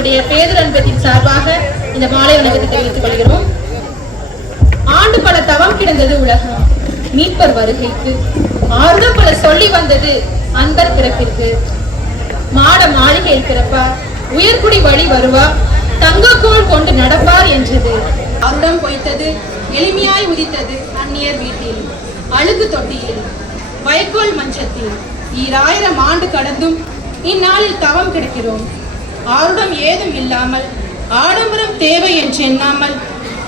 எங்களுடைய பேதர் அன்பத்தின் சார்பாக இந்த மாலை வணக்கத்தை தெரிவித்துக் கொள்கிறோம். ஆண்டு பல தவம் கிடந்தது உலகம். மீட்பர் வருகைக்கு ஆறுதல் பல சொல்லி வந்தது அன்பர் பிறப்பிற்கு. மாட மாளிகையில் பிறப்பார் உயர்குடி வழி வருவார் தங்கக்கோள் கொண்டு நடப்பார் என்றது. அருடம் பொய்த்தது எளிமையாய் உதித்தது அந்நியர் வீட்டில் அழுகு தொட்டியில் வைக்கோல் மஞ்சத்தில். ஈராயிரம் ஆண்டு கடந்தும் இந்நாளில் தவம் கிடக்கிறோம். ஆருடம் ஏதும் இல்லாமல் ஆடம்பரம் தேவை என்று எண்ணாமல்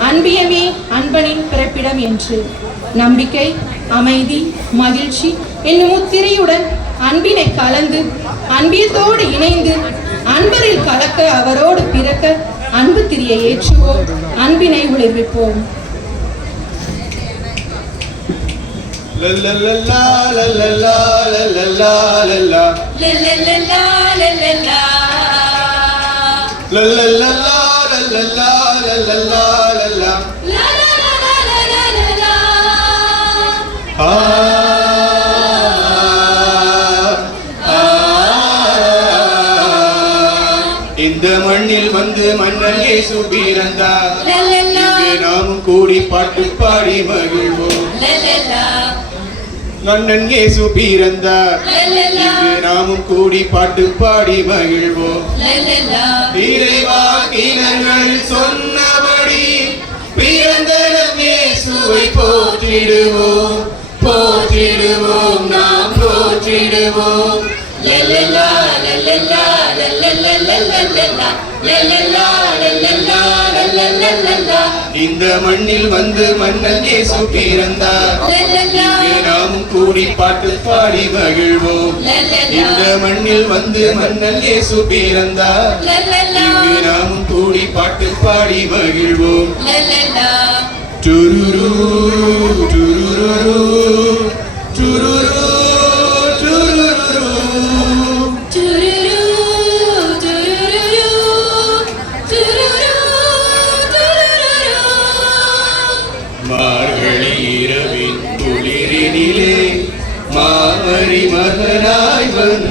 அன்பியமே அன்பனின் பிறப்பிடம் என்று நம்பிக்கை அமைதி மகிழ்ச்சி என்னும் முத்திரையுடன் அன்பினை கலந்து அன்பியத்தோடு இணைந்து அன்பரில் கலக்க அவரோடு பிறக்க அன்பு திரியை ஏற்றுவோம் அன்பினை உழைவிப்போம் La la la la la la la la la la la la La la இந்த மண்ணில் வந்து மன்னன் இயேசு பிறந்தார் நாமும் கூடி பாட்டு பாடி மகிழ்வோம் மன்னன் இயேசு பிறந்தார் நாமும் கூடி பாட்டு பாடி மகிழ்வோம். இறைவா இனங்கள் சொன்னபடி பிறந்தனம் இயேசுவை போற்றிடுவோம். மண்ணில் வந்து மன்னன் இயேசு பிறந்தார். நாமும் கூடி பாட்டு பாடி மகிழ்வோம். இந்த மண்ணில் வந்து மன்னன் இயேசு பிறந்தார். இங்கு நாமும் கூடி பாட்டு பாடி மகிழ்வோம். டுருரு.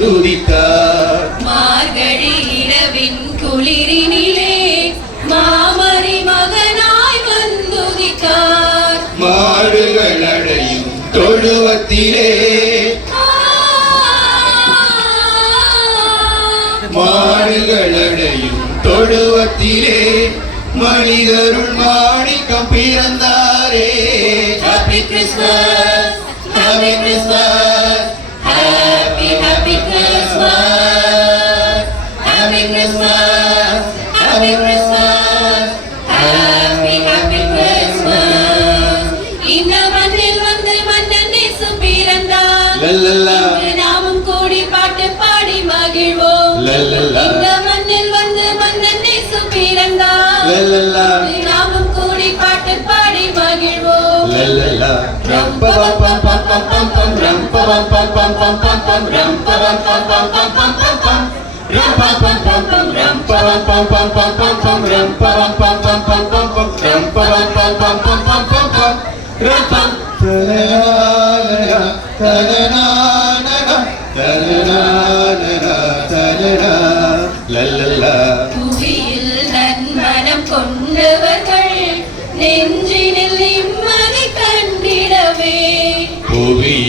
வந்துதித்தார் மார்கழி இரவின் குளிரினிலே மாமரி மகனாய் வந்துதித்தார். மாடுகள் அடையும் தொழுவத்திலே. மாடுகள் அடையும் தொழுவத்திலே. மனிதருள் மாணிக்கம் பிறந்தாரே. ஹாப்பி கிறிஸ்மஸ் ஹாப்பி கிறிஸ்மஸ் நாமும் கூடி பாட்டு பாடி மகிழ்வோம் லல்லல்லா ரம் ப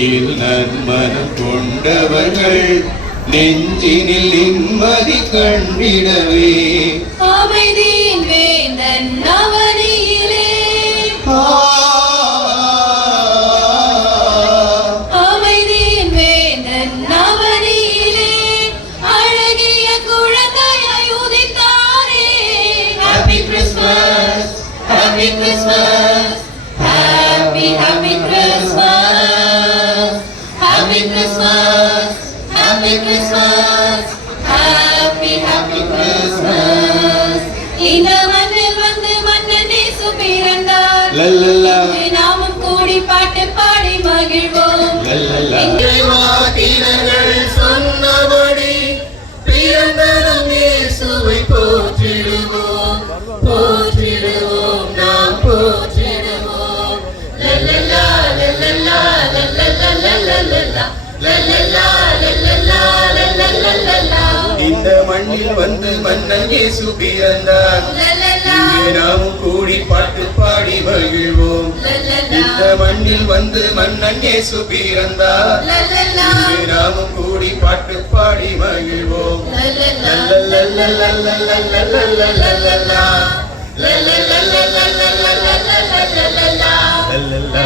புவியில் நன்மனம் கொண்டவர்கள் நெஞ்சினில் நிம்மதி கண்டிடவே அமைதியின் வேந்தன் அவனியிலே அமைதியின் வேந்தன் அவனியிலே அழகிய குழந்தையாய் உதித்தாரே. Happy Christmas happy Christmas happy happy நாமும் கூடி பாட்டு பாடி மகிழ்வோம் சொன்னபடி பிறந்தரும் இயேசுவை போற்றிடுவோம் போற்றிடுவோம் நாம் போற்றிடுவோம் லல்லல்லா லல்லல்லா லல்லல்லா லல்லல்லா லல்லல்லா லல்லல்லா லல்லல்லா இந்த மண்ணில் வந்து மன்னன் இயேசு பிறந்தார் நாமும் கூடி பாட்டு மகிழ்வோம் இந்த மண்ணில் வந்து மன்னன் இயேசு பிறந்தார். நாமும் கூடி பாட்டு பாடி மகிழ்வோம். லல்லா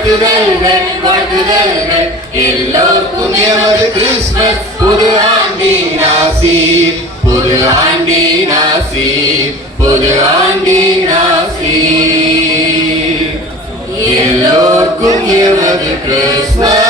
வாழ்த்துதல்கள் வாழ்த்துதல்கள். எல்லோருக்கும் எமது கிறிஸ்மஸ் புது ஆண்டின் ஆசீர் புது ஆண்டின் ஆசீர் புது ஆண்டின் ஆசீர். எல்லோருக்கும் எமது கிறிஸ்மஸ்